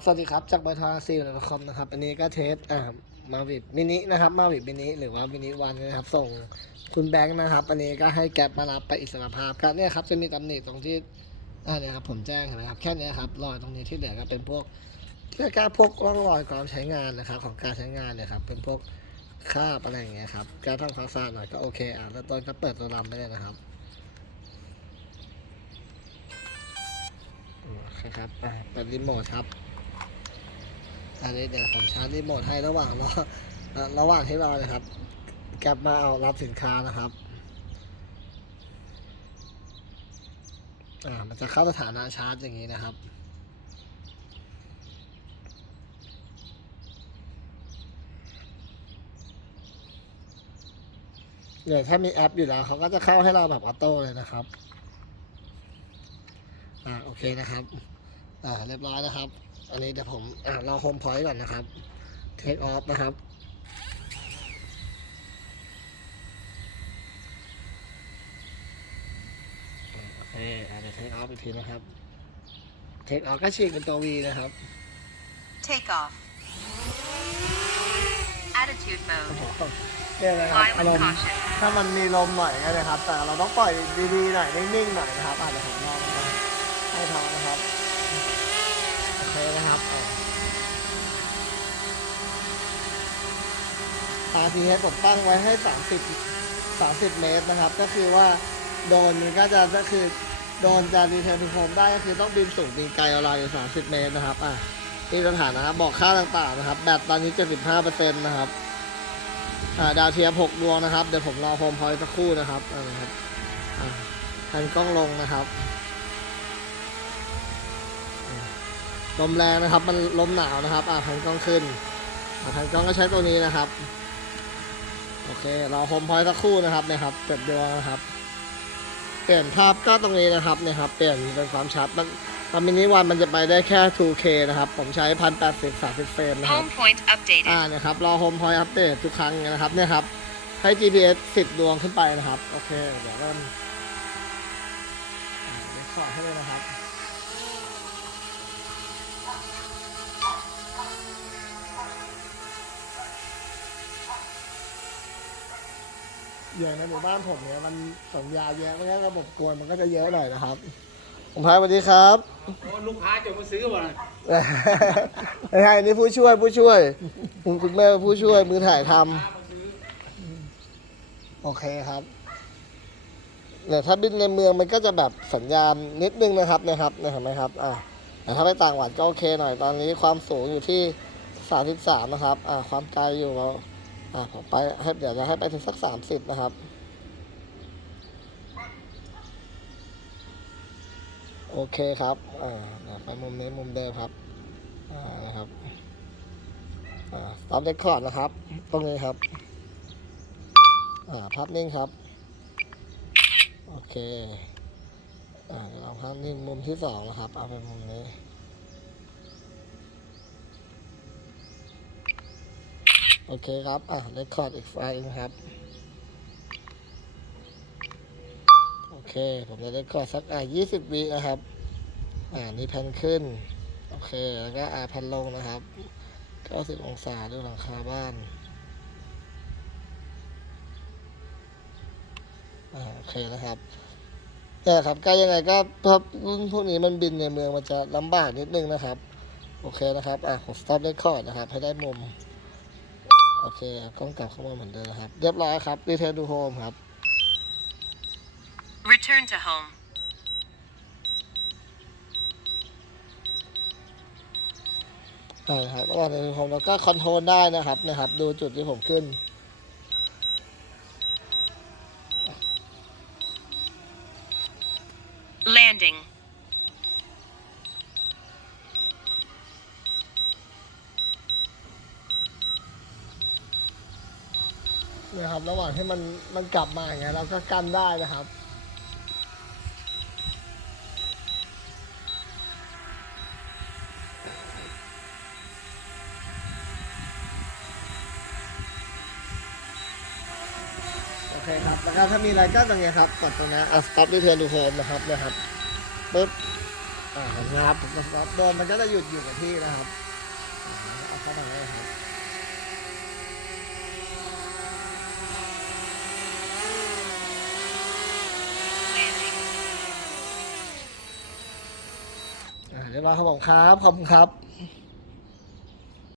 สวัสดีครับ จากบทาซีลคอมนะครับ อันนี้ก็เทสอ่ามาวิดมินินะครับมาวิดมินิหรือว่ามินิวันนะครับ ส่งคุณแบงค์นะครับ อันนี้ก็ให้แก๊ปมารับไปอิสรภาพครับเนี่ยครับจะมีตำหนิตรงที่อ่าเนี่ยครับผมแจ้งเห็นะครับ แค่นี้ครับรอยตรงนี้ที่เหลือก็เป็นพวกแค่การพวกร่องรอยการใช้งานนะครับ ของการใช้งานเนี่ยครับเป็นพวกคราบอะไรอย่างเงี้ยครับการทำความสะอาดหน่อยก็โอเคอะแล้วต้นก็เปิดตัวลำไปเลยนะครับโอเคครับอ่าเปิดรีโมทครับ อันนี้เดี๋ยวผมชาร์จรีโมทให้ระหว่างรอระหว่างที่รอนะครับแกลบมาเอารับสินค้านะครับอ่ามันจะเข้าสถานะชาร์จอย่างนี้นะครับเดี๋ยวถ้ามีแอปอยู่แล้วเขาก็จะเข้าให้เราแบบออโต้เลยนะครับ อ่าโอเคนะครับ อ่าเรียบร้อยนะครับ อันนี้เดี๋ยวผมอ่ารอโฮมพอยต์ก่อนนะครับเทคออฟนะครับโอเคอ่าเดี๋ยวเทคออฟอีกทีนะครับเทคออฟก็ฉีกเป็นตัว V นะครับ Take off. Attitude โอ้ mode. โหเนี่ยนะครับ Fly อา with รมณ์ caution. ถ้ามันมีลมหน่อยก็นะครับ แต่เราต้องปล่อยดีๆหน่อยนิ่งๆหน่อยนะครับอ่าเดี๋ยวผมลองนะครับให้ทางนะครับ โอเคนะครับอ่า RTS ผมตั้งไว้ให้ 30 30 เมตรนะครับ ก็คือว่าโดนมันก็จะก็คือโดนจะรีเทิร์นทูโฮมได้ก็คือต้องบินสูงบินไกลราวๆอยู่ 30 เมตรนะครับ อะนี่สถานะครับ บอกค่าต่างๆนะครับ แบตตอนนี้ 75%นะครับ อ่า ดาวเทียม 6 ดวงนะครับ เดี๋ยวผมรอโฮมพอยต์สักครู่นะครับอ่านะครับ อ่าหันกล้องลงนะครับลมแรงนะครับ มันลมหนาวนะครับ อ่าหันกล้องขึ้นอ่าหันกล้องก็ใช้ตัวนี้นะครับ โอเครอโฮมพอยต์สักครู่นะครับเนี่ยครับเปิดดวงนะครับ เปลี่ยนภาพก็ตรงนี้นะครับเนี่ยครับ เปลี่ยนเป็นความชัดมันตอนมินิวันมันจะไปได้แค่ 2K นะครับ ผมใช้1080 30เฟรมนะครับ Home point updated. อ่าเนี่ยครับ รอโฮมพอยต์อัปเดตทุกครั้งนะครับเนี่ยครับ ให้ GPS 10ดวงขึ้นไปนะครับ โอเค เดี๋ยวเริ่มอ่าเดี๋ยวขอให้เลยนะครับ อย่างในหมู่บ้านผมเนี่ยมันสัญญาเยอะไม่งั้นระบบกวนมันก็จะเยอะหน่อยนะครับผมพายสวัสดีครับ โอ้ลูกค้าจะมาซื้อวะนะไม่ใช่อันนี้ผู้ช่วยผู้ช่วยคุณคุณแม่ผู้ช่วยมือถ่ายทำมาซื้อโอเคครับเนี่ยถ้าบินในเมืองมันก็จะแบบสัญญาณนิดนึงนะครับนะครับเนี่ยเห็นไหมครับอ่าแต่ถ้าไปต่างจังหวัดก็โอเคหน่อยตอนนี้ความสูงอยู่ที่สามสิบสามนะครับอ่าความไกลอยู่เรา อ่าผมไปให้เดี๋ยวจะให้ไปถึงสักสามสิบนะครับโอเคครับ อ่า ไปมุมนี้มุมเดิมครับ อ่า นะครับ อ่าตามเรคคอร์ดนะครับ ตรงนี้ครับ อ่าภาพนิ่งครับ โอเค อ่าเดี๋ยวเราภาพนิ่งมุมที่สองนะครับ เอาเป็นมุมนี้ โอเคครับ อ่าเรคคอร์ดอีกไฟล์นะครับ โอเค ผมจะเรคคอร์ดสักอ่า20วินะครับ อ่า นี่แผ่นขึ้น โอเค แล้วก็อ่าแผ่นลงนะครับ90องศาด้วยหลังคาบ้าน อ่า โอเคนะครับเนี่ยครับก็ยังไงก็พอรุ่นพวกนี้มันบินในเมืองมันจะลำบากนิดนึงนะครับ โอเคนะครับ อะผม stop record นะครับ ให้ได้มุม โอเคกล้องกลับเข้ามาเหมือนเดิมนะครับ เรียบร้อยครับ return to home ครับ Return to home. ใช่ครับระหว่างในผมเราก็คอนโทรลได้นะครับนะครับ ดูจุดที่ผมขึ้น Landing. นะครับ ระหว่างที่มันมันกลับมาอย่างเงี้ยเราก็กันได้นะครับโอเคครับแล้วก็ถ้ามีอะไรก็ตรงนี้ยครับกดตรงนี้อะต็อปด้วยเทนลูโฮมนะครับนะครับปึ๊บอ่าครับผมต็อปโดนมันก็จะหยุดอยู่กับที่นะครับเอาเข้ามาเลยครับ เรียบร้อยครับผมครับขอบคุณครับ